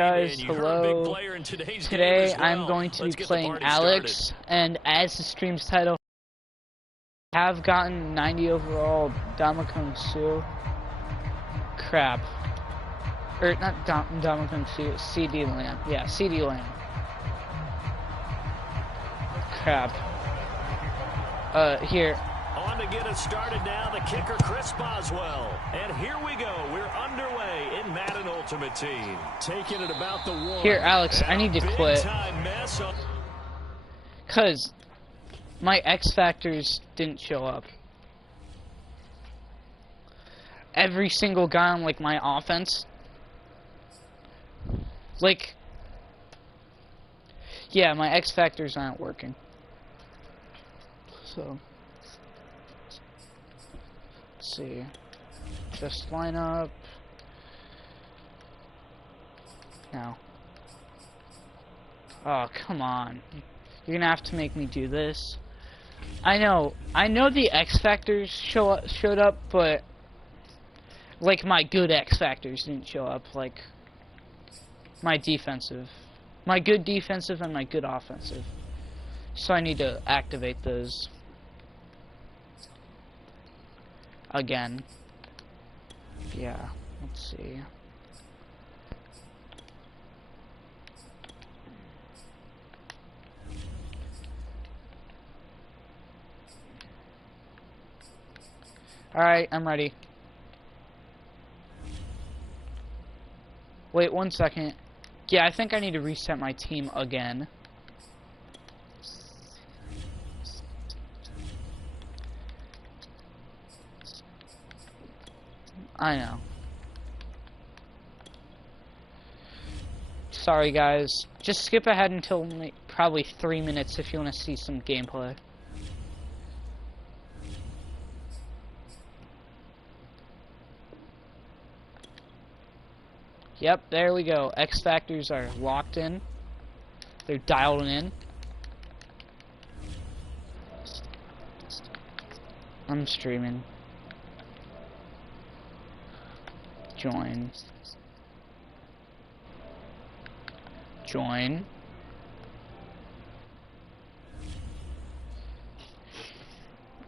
Guys, hello. Today I'm going to be playing Alex, and as the stream's title, I have gotten 90 overall Damakon Su. Crap. Or not Damakon Su, CeeDee Lamb. Yeah, CeeDee Lamb. Crap. Here. On to get us started now, the kicker Chris Boswell. And here we go. We're underway in Madden Ultimate Team. Taking it about the one. Here, Alex, I need to quit. Because my X Factors didn't show up. Every single guy on, like, my offense. Like, yeah, my X Factors aren't working. So, let's see. Just line up. No. Oh, come on. You're gonna have to make me do this. I know the X Factors showed up, but like my good X Factors didn't show up, like my good defensive and my good offensive. So I need to activate those again. Yeah, let's see. Alright, I'm ready. Wait 1 second. Yeah, I think I need to reset my team again. I know. Sorry guys. Just skip ahead until probably 3 minutes if you want to see some gameplay. Yep, there we go. X Factors are locked in. They're dialed in. I'm streaming. Join. Join.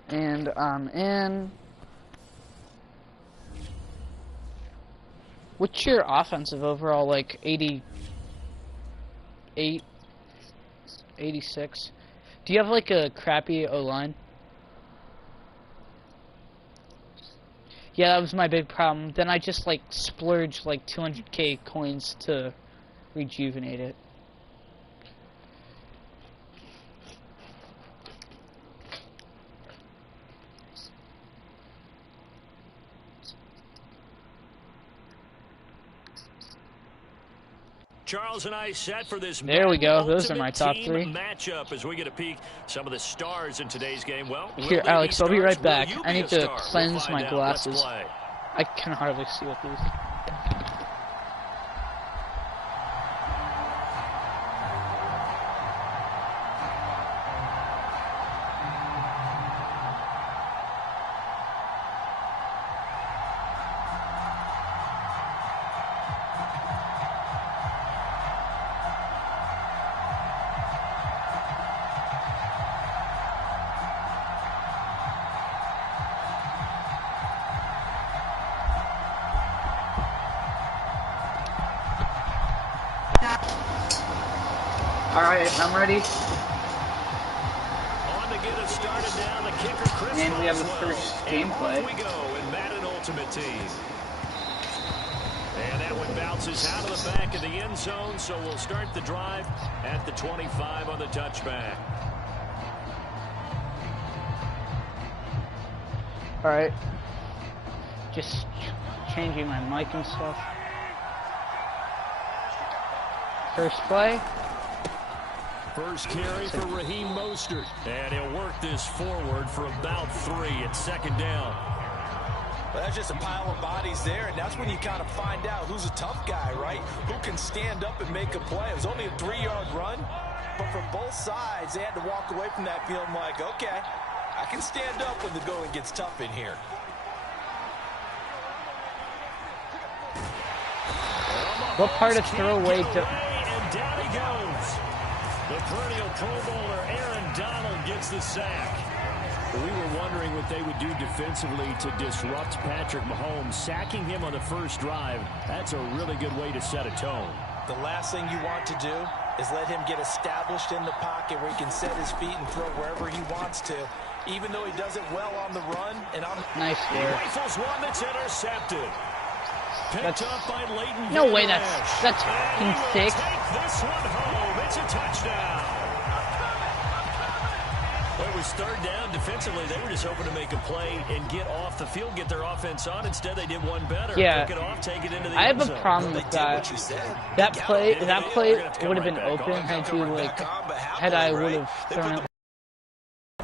And I'm in. What's your offensive overall, like 88, 86? Do you have like a crappy O-line? Yeah, that was my big problem. Then I just like splurged like 200k coins to rejuvenate it. Charles and I set for this. There we go. Those are my top three. Matchup as we get a peek. Some of the stars in today's game. Well, here, Alex, I'll be right back. I need to cleanse my glasses. I can hardly see with these. Alright, I'm ready. On to get us started now, the kicker Chris and we have the Boswell. first gameplay. And we go in Madden Ultimate Team. And that one bounces out of the back of the end zone, so we'll start the drive at the 25 on the touchback. Alright. Just changing my mic and stuff. First play. First carry for Raheem Mostert. And he'll work this forward for about 3 at second down. Well, that's just a pile of bodies there, and that's when you kind of find out who's a tough guy, right? Who can stand up and make a play. It was only a 3-yard run, but from both sides, they had to walk away from that field like, okay, I can stand up when the going gets tough in here. What part of throwaway And down he goes. The perennial Pro Bowler Aaron Donald gets the sack. We were wondering what they would do defensively to disrupt Patrick Mahomes. Sacking him on the first drive, that's a really good way to set a tone. The last thing you want to do is let him get established in the pocket where he can set his feet and throw wherever he wants to, even though he does it well on the run. And on nice he work. rifles one that's intercepted. Picked up by Leighton. No way, that's fucking sick. Take this one home. It's a touchdown. Well, it was third down. Defensively, they were just hoping to make a play and get off the field, get their offense on. Instead, they did one better. Yeah. Pick it off, take it into the I have end a zone. problem with that. That play would have been open had you had I would have thrown it.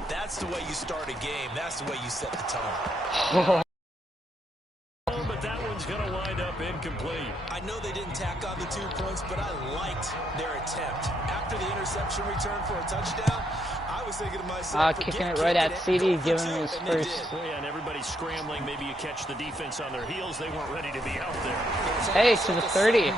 That's the way you start a game. That's the way you set the tone. But that one's going to wind up incomplete. I know they didn't tack on the 2 points, but I liked their attempt. After the interception return for a touchdown, I was thinking to myself, kicking it right at CeeDee, giving him his first. Oh, yeah, and everybody's scrambling. Maybe you catch the defense on their heels. They weren't ready to be out there. Hey, to the 30. You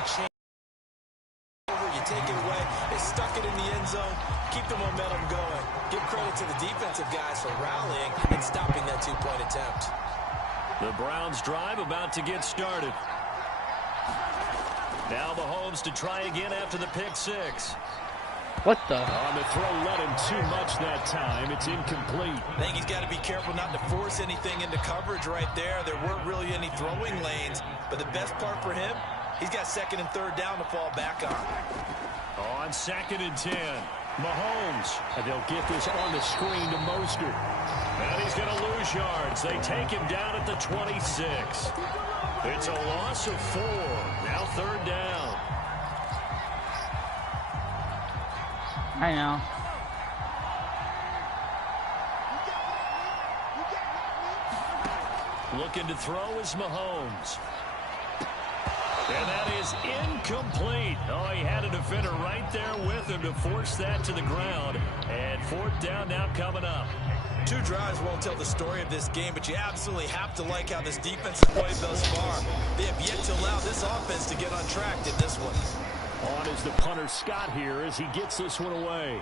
take it away. They stuck it in the end zone. Keep the momentum going. Give credit to the defensive guys for rallying and stopping that 2-point attempt. The Browns drive about to get started. Now Mahomes to try again after the pick six. What the? On the throw, let him too much that time. It's incomplete. I think he's got to be careful not to force anything into coverage right there. There weren't really any throwing lanes, but the best part for him, he's got second and third down to fall back on. On 2nd and 10, Mahomes. And they'll get this on the screen to Mostert. And he's going to lose yards. They take him down at the 26. It's a loss of 4. Now 3rd down. I know. Looking to throw is Mahomes. And that is incomplete. Oh, he had a defender right there with him to force that to the ground. And 4th down now coming up. 2 drives won't tell the story of this game, but you absolutely have to like how this defense has played thus far. They have yet to allow this offense to get untracked in this one. On is the punter Scott here as he gets this one away.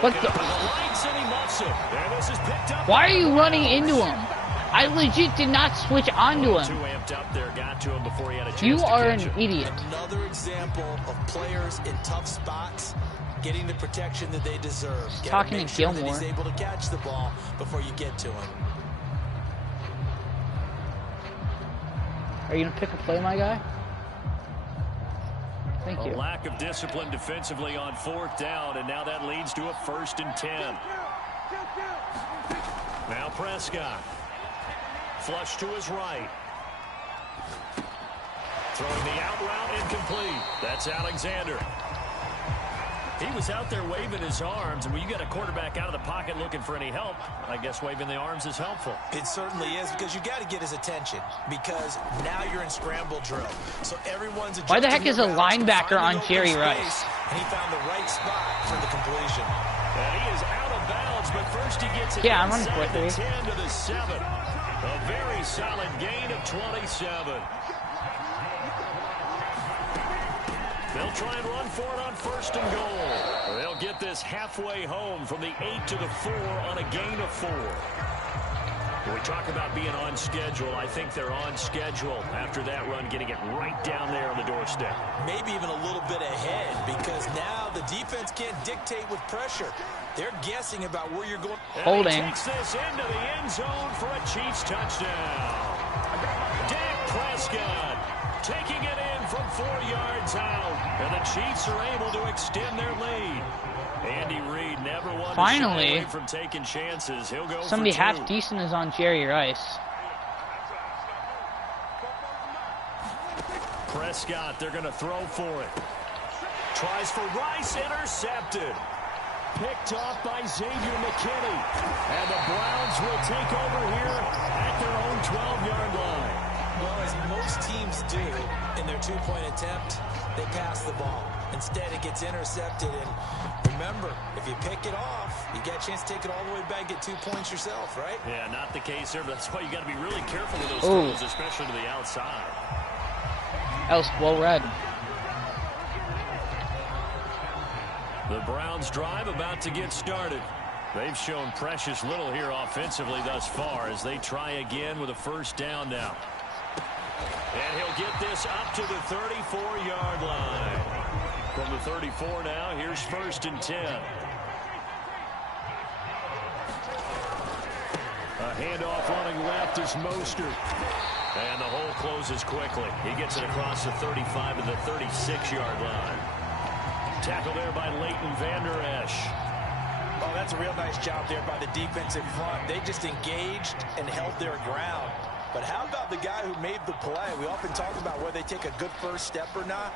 What the? Lights and he muffs it. And this is picked up. Why are you running into him? I legit did not switch onto him. Too amped up there, got to him before he had a chance You to are catch an it. idiot. Another example of players in tough spots getting the protection that they deserve. Talking make to sure Gilmore. that he's able to catch the ball before you get to him. Are you gonna pick a play, my guy? Thank A you. lack of discipline defensively on 4th down, and now that leads to a 1st and 10. Now Prescott. Flush to his right. Throwing the out route incomplete. That's Alexander. He was out there waving his arms, and when you get a quarterback out of the pocket looking for any help, I guess waving the arms is helpful. It certainly is, because you got to get his attention, because now you're in scramble drill. So everyone's Why the heck is a adjusting their routes, linebacker finding on open Jerry space, Rice? And he found the right spot for the completion. And he is out of bounds, but first he gets it Yeah, I'm running inside the 4-3. 10 to the 7. A very solid gain of 27. They'll try and run for it on 1st and goal. They'll get this halfway home from the 8 to the 4 on a gain of 4. When we talk about being on schedule, I think they're on schedule after that run, getting it right down there on the doorstep. Maybe even a little bit ahead, because now the defense can't dictate with pressure. They're guessing about where you're going. Holding. And he takes this into the end zone for a Chiefs touchdown. Dak Prescott taking it in from 4 yards out. And the Chiefs are able to extend their lead. Andy Reid never wanted to shy away from taking chances. He'll go Somebody for 2. half decent is on Jerry Rice. Prescott, they're going to throw for it. Tries for Rice, intercepted. Picked off by Xavier McKinney. And the Browns will take over here at their own 12-yard line. Well, as most teams do in their 2-point attempt, they pass the ball. Instead, it gets intercepted. And remember, if you pick it off, you get a chance to take it all the way back, get 2 points yourself, right? Yeah, not the case here, but that's why you got to be really careful with those throws, especially to the outside. That was well read. The Browns drive about to get started. They've shown precious little here offensively thus far as they try again with a first down now. And he'll get this up to the 34-yard line. From the 34 now, here's 1st and 10. A handoff running left is Mostert. And the hole closes quickly. He gets it across the 35 to the 36-yard line. Tackle there by Leighton Vander Esch. Oh, that's a real nice job there by the defensive front. They just engaged and held their ground. But how about the guy who made the play? We often talk about whether they take a good first step or not.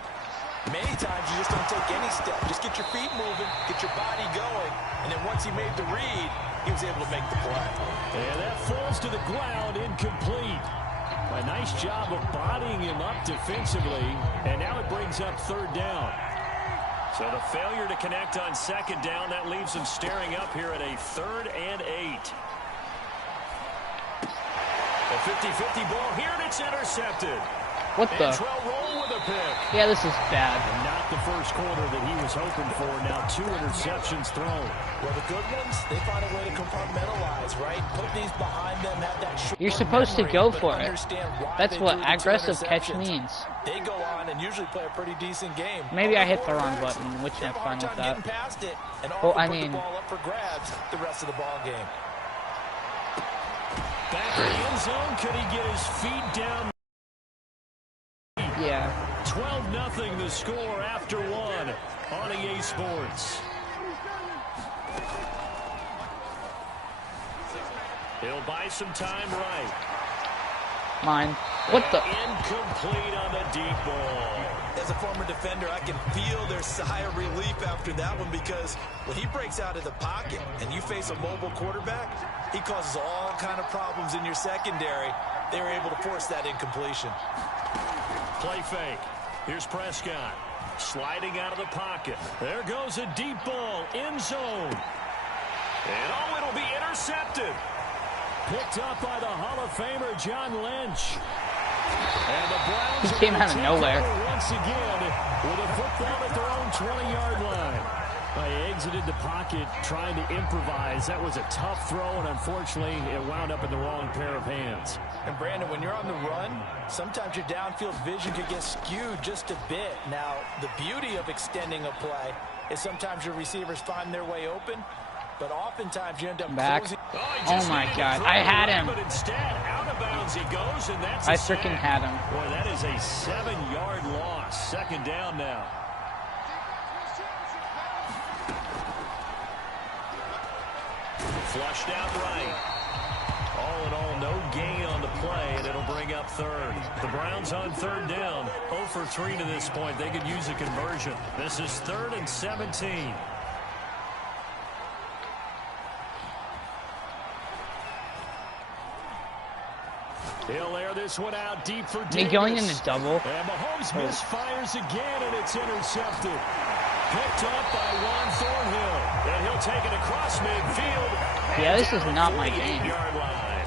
Many times you just don't take any step. Just get your feet moving, get your body going, and then once he made the read, he was able to make the play. And that falls to the ground, incomplete. A nice job of bodying him up defensively, and now it brings up 3rd down. So the failure to connect on 2nd down, that leaves them staring up here at a 3rd and 8. A 50-50 ball here, and it's intercepted. What the? Antrell Roll with a pick. Yeah, this is bad. And not the first quarter that he was hoping for. Now 2 interceptions thrown. Well, the good ones, they find a way to compartmentalize, right? Put these behind them, have that short You're supposed to go for it. That's That's what aggressive catch means. They go on and usually play a pretty decent game. Maybe I hit the wrong button, which I'm fine with that. Past it and Well, I put mean, the ball up for grabs the rest of the ball game. Back in the end zone, could he get his feet down? yeah. 12-0 the score after 1 on EA Sports. He'll buy some time right. Mine. What the? Incomplete on the deep ball. As a former defender, I can feel their sigh of relief after that one because when he breaks out of the pocket and you face a mobile quarterback, he causes all kind of problems in your secondary. They were able to force that incompletion. Play fake. Here's Prescott. Sliding out of the pocket. There goes a deep ball. End zone. And oh, it'll be intercepted. Picked up by the Hall of Famer, John Lynch. And the Browns He came out of nowhere. Once again with a football at their own 20-yard line. They exited the pocket trying to improvise. That was a tough throw, and unfortunately, it wound up in the wrong pair of hands. And Brandon, when you're on the run, sometimes your downfield vision could get skewed just a bit. Now, the beauty of extending a play is sometimes your receivers find their way open, but oftentimes you end up closing. Oh my God, I had him. But instead, out of bounds he goes, and that's I freaking had him. Boy, that is a 7-yard loss. 2nd down now. Flushed out right. All in all, no gain on the play, and it'll bring up 3rd. The Browns on 3rd down. 0 for 3 to this point. They could use a conversion. This is 3rd and 17. He'll air this one out deep for Davis. Me going into double. And Mahomes misfires again, and it's intercepted. Picked up by Juan Thornhill. And he'll take it across midfield. Yeah, this is not my game. Line.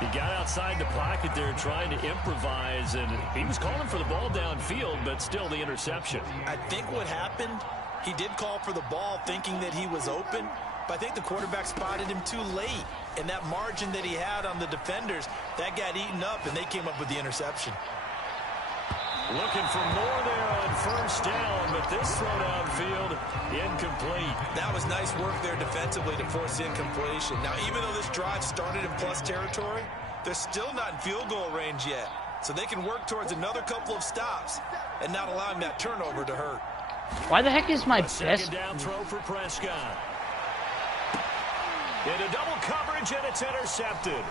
He got outside the pocket there trying to improvise, and he was calling for the ball downfield, but still the interception. I think what happened, he did call for the ball thinking that he was open, but I think the quarterback spotted him too late. And that margin that he had on the defenders, that got eaten up, and they came up with the interception. Looking for more there on first down, but this throw downfield, incomplete. That was nice work there defensively to force incompletion. Now, even though this drive started in plus territory, they're still not in field goal range yet. So they can work towards another couple of stops and not allowing that turnover to hurt. Why the heck is my best? Second down throw for Prescott. Into double coverage, and it's intercepted.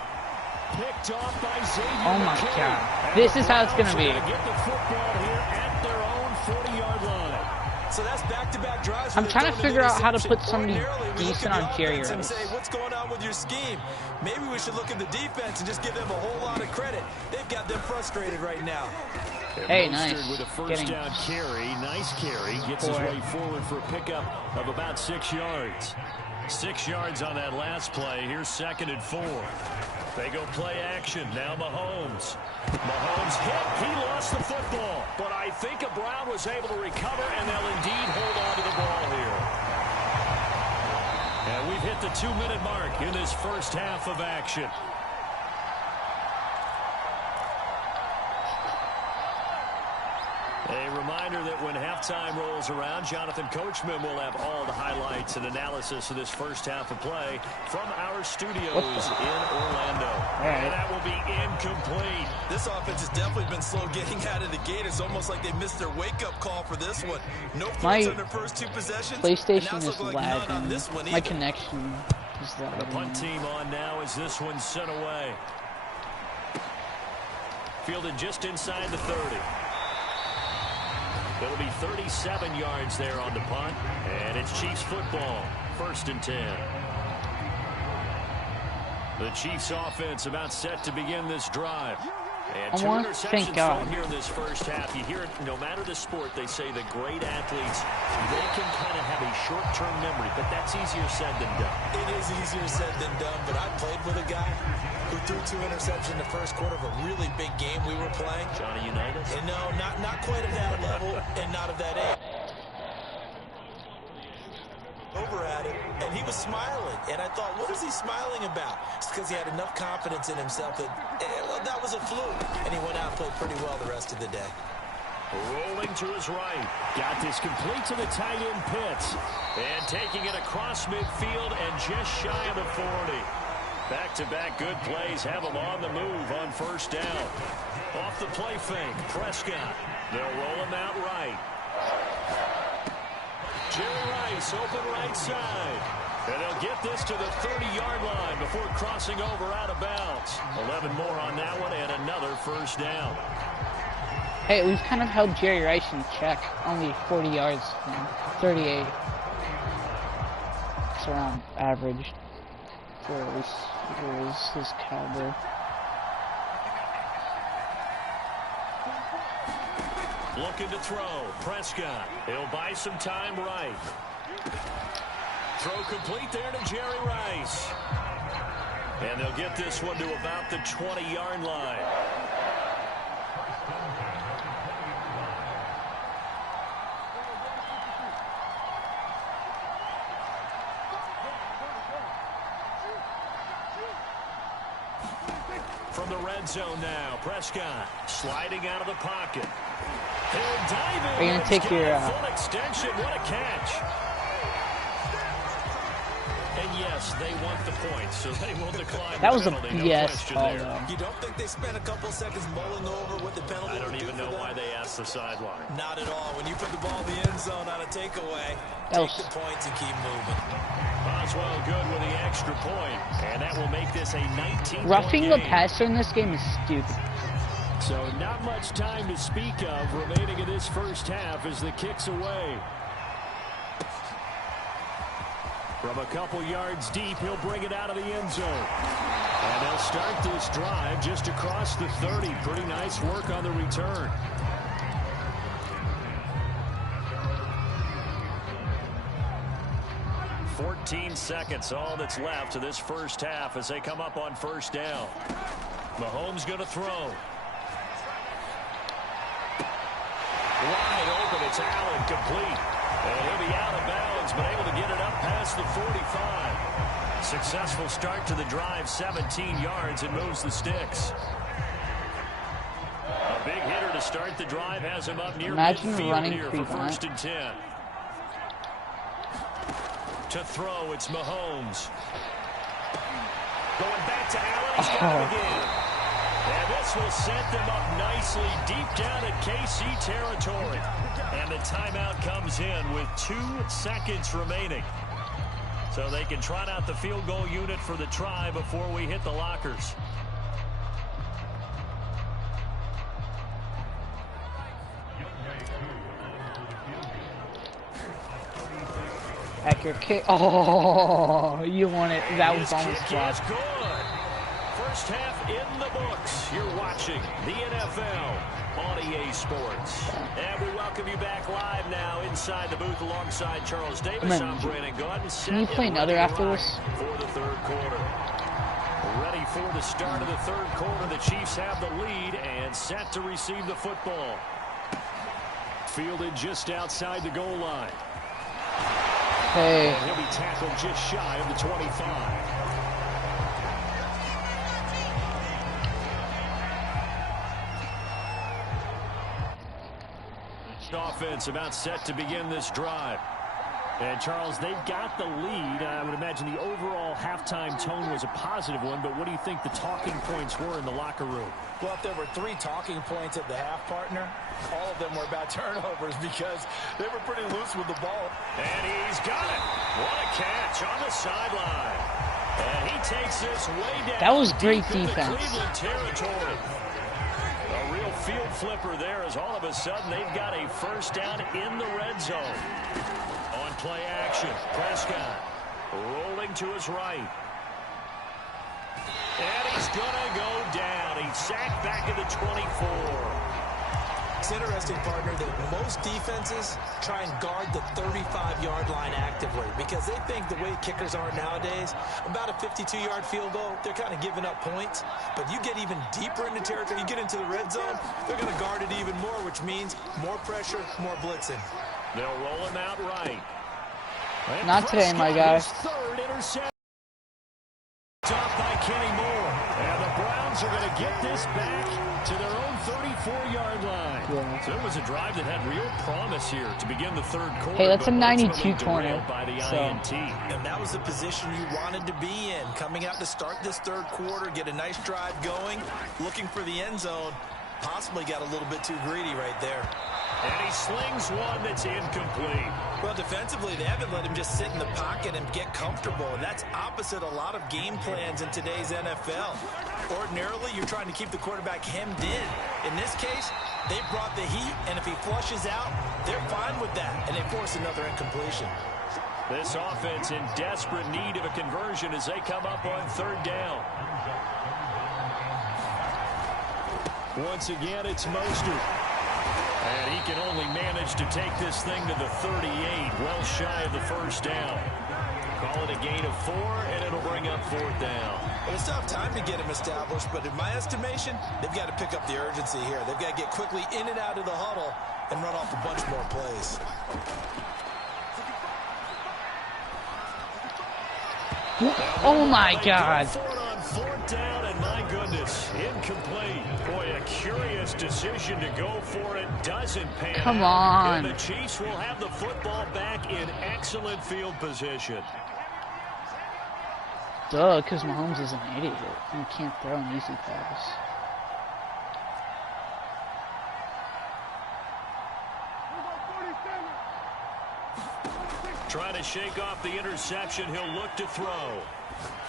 Picked off by Xavier. Oh my McKinney. God. And This is how it's going to be. Get the football here at their own 40-yard line. So that's back-to-back drives. I'm trying to figure out how to put somebody decent on Jerry and Rice. say, what's going on with your scheme? Maybe we should look at the defense and just give them a whole lot of credit. They've got them frustrated right now. Hey, Mostert nice. with a first Getting down carry. Nice carry. Gets his way forward for a pickup of about 6 yards. 6 yards on that last play. Here's 2nd and 4. They go play action. Now Mahomes. Mahomes hit. He lost the football. But I think Brown was able to recover, and they'll indeed hold on to the ball here. hit the 2-minute mark in this first half of action. A reminder that when halftime rolls around, Jonathan Coachman will have all the highlights and analysis of this first half of play from our studios in Orlando. And that will be incomplete. This offense has definitely been slow getting out of the gate. It's almost like they missed their wake-up call for this one. No points on their first 2 possessions. PlayStation is like lagging. My connection is lagging. The punt team on now as this one's sent away. Fielded just inside the 30. It'll be 37 yards there on the punt, and it's Chiefs football, 1st and 10. The Chiefs offense about set to begin this drive. And 2 interceptions thrown here in this first half. You hear it, no matter the sport, they say the great athletes, they can kind of have a short-term memory, but that's easier said than done. It is easier said than done, but I played with a guy who threw 2 interceptions in the first quarter of a really big game we were playing. Johnny Unitas? And no, not quite at that level and not of that age. Over at it, and he was smiling, and I thought, what is he smiling about? It's because he had enough confidence in himself that, well, that was a fluke, and he went out and played pretty well the rest of the day. Rolling to his right. Got this complete to the tight end Pitts, and taking it across midfield and just shy of the 40. Back-to-back good plays have him on the move on 1st down. Off the play fake, Prescott. They'll roll him out right. Jerry Rice, open right side. And they'll get this to the 30-yard line before crossing over out of bounds. 11 more on that one and another 1st down. Hey, we've kind of held Jerry Rice in check. Only 40 yards, 38. It's around average for his caliber. Looking to throw. Prescott. He'll buy some time right. Throw complete there to Jerry Rice. And they'll get this one to about the 20-yard line. From the red zone now, Prescott sliding out of the pocket. He'll dive in. Are you going to take your full extension? What a catch. And yes, they want the points, so they will decline. That was a penalty, BS call, though. You don't think they spent a couple seconds mulling over what the penalty I don't even know why they asked the sideline. Not at all. When you put the ball in the end zone on a takeaway, take the points and keep moving. Boswell good with the extra point, and that will make this a 19-point Roughing the game. passer in this game is stupid. So not much time to speak of remaining in this first half as the kick's away. From a couple yards deep, he'll bring it out of the end zone. And they'll start this drive just across the 30. Pretty nice work on the return. "14 seconds, all that's left to this first half as they come up on 1st down. Mahomes going to throw. Wide open, it's Allen, complete. And he'll be out of bounds, but able to get it up past the 45. Successful start to the drive, 17 yards, and moves the sticks. A big hitter to start the drive has him up near midfield here for 1st and 10. To throw, it's Mahomes. Going back to Allen, he's got it again. And this will set them up nicely deep down at KC territory. And the timeout comes in with 2 seconds remaining. So they can trot out the field goal unit for the try before we hit the lockers. Accurate kick. Oh, you won it. That was almost blocked. First half in the books. You're watching the NFL on EA Sports. And we welcome you back live now inside the booth alongside Charles Davis. I'm Brandon Gunn. Can you play another after this? For the 3rd quarter. Ready for the start of the 3rd quarter. The Chiefs have the lead and set to receive the football. Fielded just outside the goal line. Hey. And he'll be tackled just shy of the 25. Offense about set to begin this drive. And Charles, they've got the lead. I would imagine the overall halftime tone was a positive one, but what do you think the talking points were in the locker room? Well, if there were 3 talking points at the half, partner, all of them were about turnovers because they were pretty loose with the ball. And he's got it. What a catch on the sideline. And he takes this way down. That was great defense. Cleveland territory. A real field flipper there as all of a sudden they've got a first down in the red zone. On play action, Prescott rolling to his right. And he's going to go down. He's sacked back at the 24. It's interesting, partner, that most defenses try and guard the 35-yard line actively because they think the way kickers are nowadays, about a 52-yard field goal, they're kind of giving up points. But you get even deeper into territory, you get into the red zone, they're going to guard it even more, which means more pressure, more blitzing. They'll roll him out right. And Not today, my guy. Third interception. Off by Kenny Moore. And the Browns are going to get this back to their own 34-yard line. Yeah. So it was a drive that had real promise here to begin the third quarter. Hey, that's a but 92 corner. by the So. INT. And that was the position you wanted to be in. Coming out to start this third quarter, get a nice drive going, looking for the end zone. Possibly got a little bit too greedy right there. And he slings one that's incomplete. Well, defensively, they haven't let him just sit in the pocket and get comfortable, and that's opposite a lot of game plans in today's NFL. Ordinarily, you're trying to keep the quarterback hemmed in. In this case, they brought the heat, and if he flushes out, they're fine with that, and they force another incompletion. This offense in desperate need of a conversion as they come up on third down. Once again, it's Mostert. And he can only manage to take this thing to the 38, well shy of the first down. Call it a gain of 4, and it'll bring up fourth down. Well, it's not time to get him established, but in my estimation, they've got to pick up the urgency here. They've got to get quickly in and out of the huddle and run off a bunch more plays. Oh my God. On fourth down, and my goodness, incomplete. Boy, a curious decision to go for it. Doesn't pan out. Come on. And the Chiefs will have the football back in excellent field position. Duh, because Mahomes is an idiot and can't throw an easy pass. Trying to shake off the interception. He'll look to throw.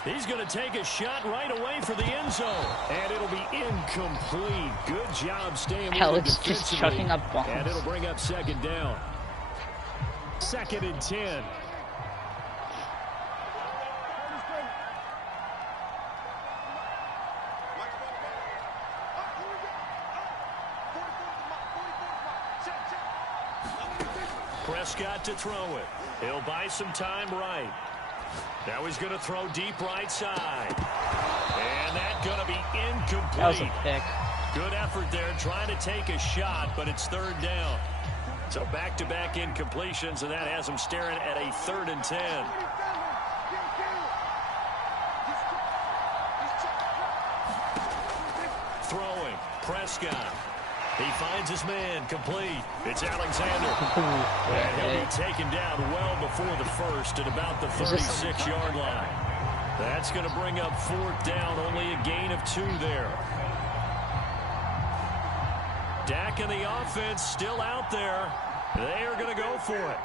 He's going to take a shot right away for the end zone. And it'll be incomplete. Good job staying with it Alex just defensively. chucking up bombs. And it'll bring up second down. 2nd and 10. Prescott to throw it. He'll buy some time right. Now he's going to throw deep right side. And that's going to be incomplete. That was a pick. Good effort there trying to take a shot, but it's third down. So back-to-back incompletions, and that has him staring at a 3rd and 10. Throwing. Prescott. He finds his man, complete. It's Alexander. And he'll be taken down well before the first at about the 36-yard line. That's going to bring up fourth down, only a gain of 2 there. Dak and the offense still out there. They are going to go for it.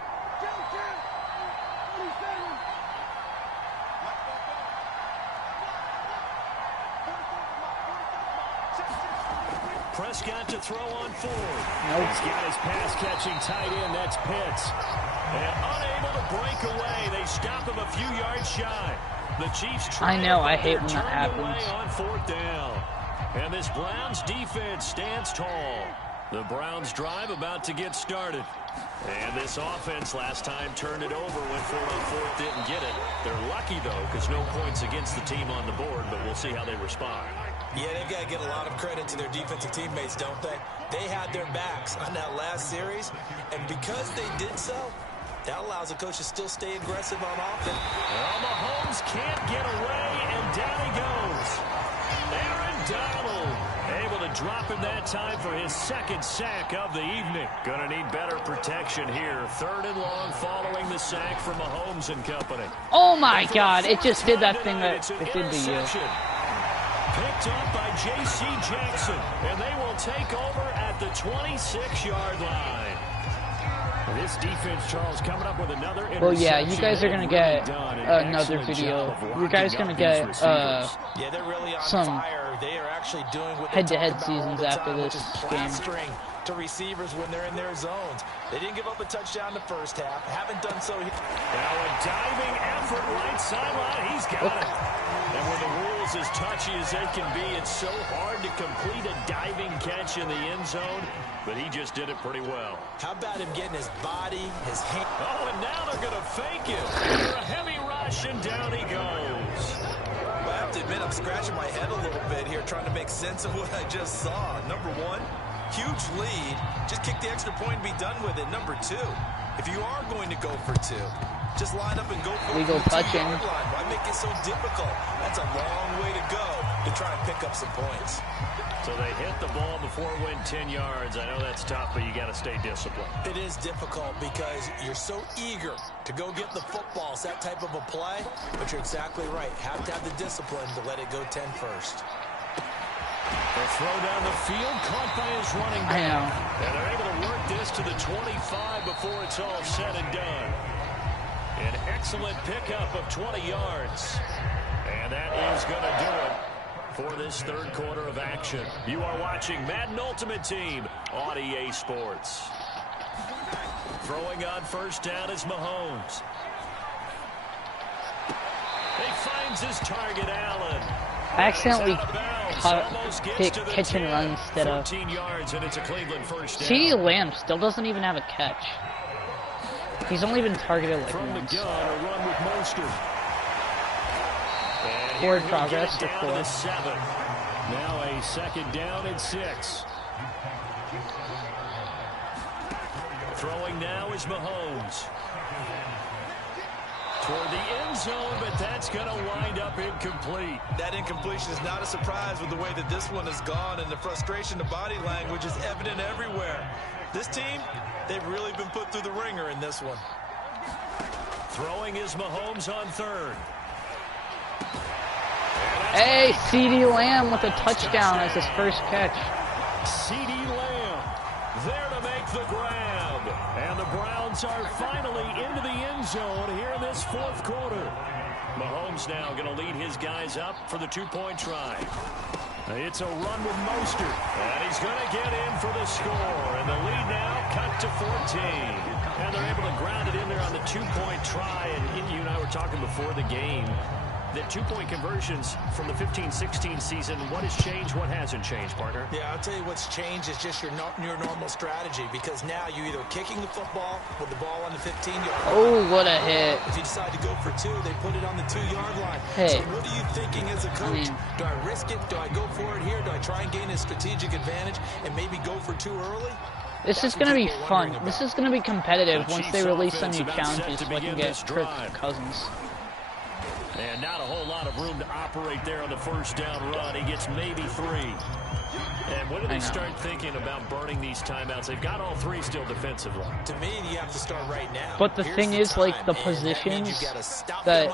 Prescott to throw on 4. Nope. He's got his pass-catching tight end. That's Pitts. And unable to break away. They stop him a few yards shy. The Chiefs try. I know. I hate when that turned happens. away on fourth down. And this Browns defense stands tall. The Browns drive about to get started. And this offense last time turned it over, went for it on fourth, didn't get it. They're lucky, though, because no points against the team on the board, but we'll see how they respond. Yeah, they've got to get a lot of credit to their defensive teammates, don't they? They had their backs on that last series, and because they did so, That allows the coach to still stay aggressive on offense. Well, Mahomes can't get away, and down he goes. Aaron Donald able to drop him that time for his second sack of the evening. Gonna need better protection here. 3rd and long following the sack from Mahomes and company. Oh my God! It just did that thing that it did to you. Picked up by J.C. Jackson, and they will take over at the 26-yard line. This defense, Charles, coming up with another interception. Well, yeah, you guys are gonna get another video. You guys are gonna get yeah, they're really on some fire. They are actually doing what head-to-head seasons after this game. To receivers when they're in their zones. They didn't give up a touchdown in the first half. Haven't done so here. Now a diving effort right sideline. He's got it. And with the rules as touchy as they can be, it's so hard to complete a diving catch in the end zone. But he just did it pretty well. How about him getting his body, his hand? Oh, and now they're going to fake him. For a heavy rush, and down he goes. Well, I have to admit, I'm scratching my head a little bit here, trying to make sense of what I just saw. Number one, huge lead. Just kick the extra point and be done with it. Number two, if you are going to go for two, just line up and go for legal touching. Why make it so difficult? That's a long way to go to try and pick up some points. So they hit the ball before it went 10 yards. I know that's tough, but you got to stay disciplined. It is difficult because you're so eager to go get the football. It's that type of a play, but you're exactly right. Have to have the discipline to let it go 10 first. The throw down the field, caught by his running back. I know. And they're able to work this to the 25 before it's all said and done. An excellent pickup of 20 yards. And that is going to do it for this 3rd quarter of action. You are watching Madden Ultimate Team on EA Sports. Throwing on first down is Mahomes. He finds his target, Allen. I accidentally hit catch and run instead of. 14 yards, and it's a Cleveland first down. CeeDee Lamb still doesn't even have a catch. He's only been targeted like From once. the gun, a run with Mostert. Forward progress to 4. Now a 2nd down and 6. Throwing now is Mahomes. Toward the end zone, but that's going to wind up incomplete. That incompletion is not a surprise with the way that this one has gone, and the frustration, the body language is evident everywhere. This team, they've really been put through the ringer in this one. Throwing is Mahomes on 3rd. Hey, CeeDee Lamb with a touchdown as his first catch. CeeDee Lamb there to make the grab. And the Browns are finally into the end zone here in this 4th quarter. Mahomes now going to lead his guys up for the 2-point try. It's a run with Mostert. And he's going to get in for the score. And the lead now cut to 14. And they're able to ground it in there on the 2-point try. And you and I were talking before the game. The 2-point conversions from the 15-16 season, what has changed, what hasn't changed, partner? Yeah, I'll tell you what's changed is just your normal strategy, because now you're either kicking the football with the ball on the 15-yard line. Oh, what a hit. If you decide to go for 2, they put it on the 2-yard line. Hey. So what are you thinking as a coach? Do I risk it? Do I go for it here? Do I try and gain a strategic advantage and maybe go for 2 early? This is going to be fun. This is going to be competitive once they release some new challenges so I can get Kirk Cousins. And not a whole lot of room to operate there on the first down run. He gets maybe 3. And when do they start thinking about burning these timeouts? They've got all 3 still defensively. To me, you have to start right now. But the thing is, like, the positions that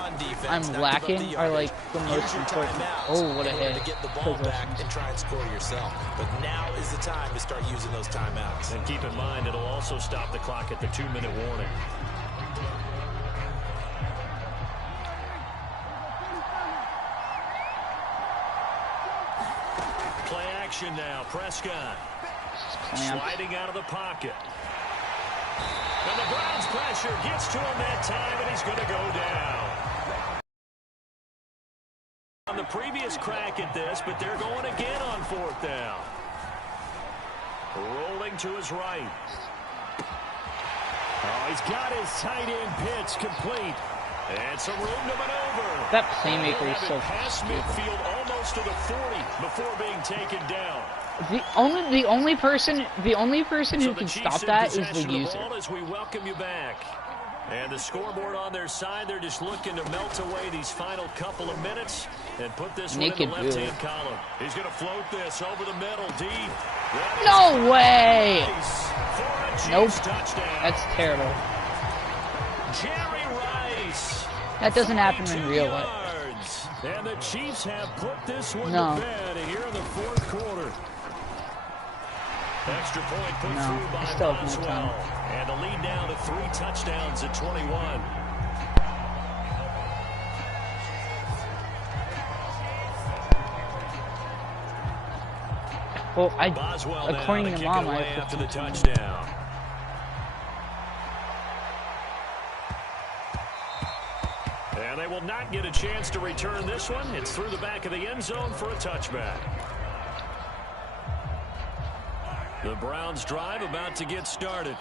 I'm lacking are, like, the most important. Oh, what a hit. To get the ball back and try and score yourself. But now is the time to start using those timeouts. And keep in mind, it'll also stop the clock at the 2-minute warning. Play action now. Prescott sliding out of the pocket. And the Browns pressure gets to him that time, and he's going to go down. On the previous crack at this, but they're going again on 4th down. Rolling to his right. Oh, he's got his tight end pitch complete. And some room to maneuver. That playmaker is so past midfield almost to the 40 before being taken down. The only person who can stop that is the user. As we welcome you back. And the scoreboard on their side, they're just looking to melt away these final couple of minutes and put this one in the left-hand column. He's going to float this over the middle, deep. No way! Nope. Touchdown. That's terrible. Jerry Rice. That doesn't happen in real life. And the Chiefs have put this one No. to bed here in the fourth quarter. Extra point put through by still have more Boswell. time. And the lead down to 3 touchdowns at 21. Well, Boswell according now to kick Mom, it away I after the touchdown. And they will not get a chance to return this one. It's through the back of the end zone for a touchback. The Browns drive about to get started.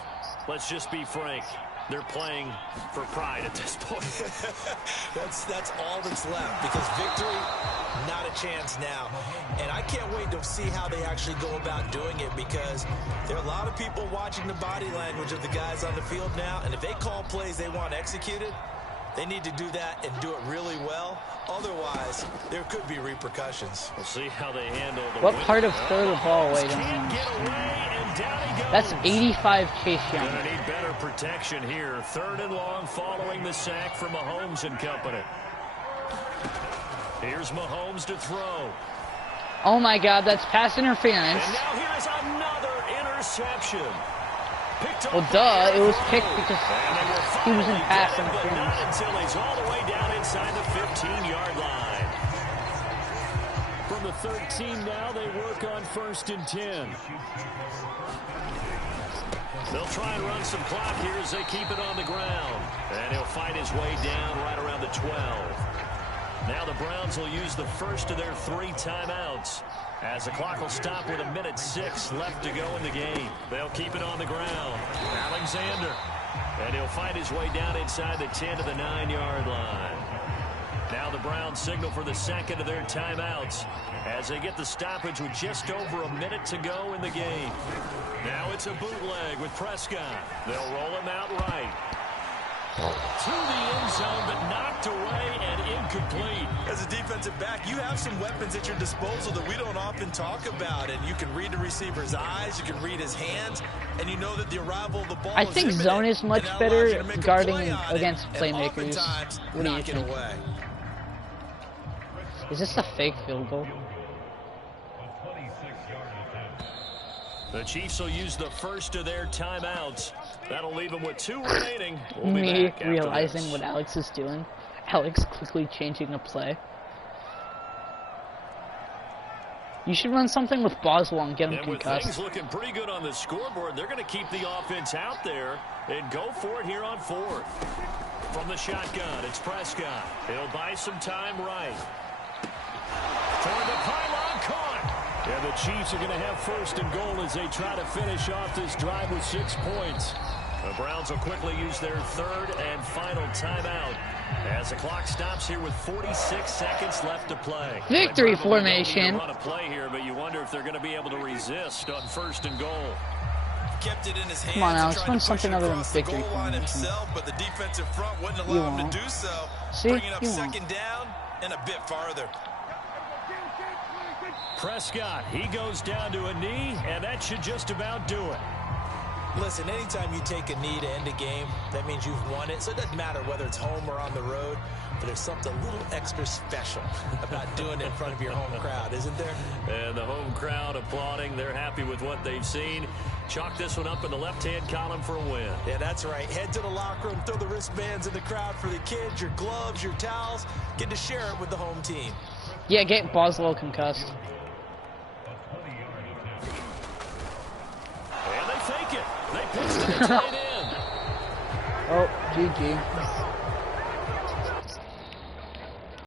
Let's just be frank. They're playing for pride at this point. that's all that's left, because victory, not a chance now. And I can't wait to see how they actually go about doing it, because there are a lot of people watching the body language of the guys on the field now, and if they call plays they want executed, they need to do that and do it really well. Otherwise, there could be repercussions. We'll see how they handle the What part of throw the ball away doesn't can't get away, and down he goes. That's 85 Chase Young. Gonna need better protection here. 3rd and long following the sack from Mahomes and company. Here's Mahomes to throw. Oh my God, that's pass interference. And now here's another interception. Well, duh, it was picked because he was in pass interference. Until he's all the way down inside the 15-yard line. From the 13 now, they work on 1st and 10. They'll try and run some clock here as they keep it on the ground. And he'll fight his way down right around the 12. Now the Browns will use the first of their 3 timeouts, as the clock will stop with 1:06 left to go in the game. They'll keep it on the ground. Alexander. And he'll fight his way down inside the 10 to the 9-yard line. Now the Browns signal for the second of their timeouts as they get the stoppage with just over 1 minute to go in the game. Now it's a bootleg with Prescott. They'll roll him out right. To the end zone, but knocked away and incomplete. As a defensive back, you have some weapons at your disposal that we don't often talk about, and you can read the receiver's eyes, you can read his hands, and you know that the arrival of the ball I is think imminent, zone is much and that better allows you to make a guarding play on it, against and playmakers. oftentimes What do you knock it think? away. Is this a fake field goal? The Chiefs will use the first of their timeouts. That'll leave them with 2 remaining. We'll be Me back after realizing this. what Alex is doing. Alex quickly changing a play. You should run something with Boswell and get him And with concussed. things looking pretty good on the scoreboard, they're going to keep the offense out there and go for it here on 4th. From the shotgun, it's Prescott. He'll buy some time right. Toward the pylon, caught. And the Chiefs are going to have 1st and goal as they try to finish off this drive with 6 points. The Browns will quickly use their 3rd and final timeout as the clock stops here with 46 seconds left to play. Victory They probably don't need formation. to run a play here, but you wonder if they're going to be able to resist on 1st and goal. Kept it in his hands. Come on, and Alex, tried run to push something it other than across the victory goal line formation. himself, but the defensive front wouldn't You allow him won't. to do so. See? Bringing up You won't. 2nd down and a bit farther. Prescott, he goes down to a knee, and that should just about do it. Listen, anytime you take a knee to end a game, that means you've won it. So it doesn't matter whether it's home or on the road, but there's something a little extra special about doing it in front of your home crowd, isn't there? And the home crowd applauding. They're happy with what they've seen. Chalk this one up in the left-hand column for a win. Yeah, that's right. Head to the locker room, throw the wristbands in the crowd for the kids, your gloves, your towels. Get to share it with the home team. Yeah, get Boswell concussed. And they fake it. They pitch to the tight end. Oh, GG.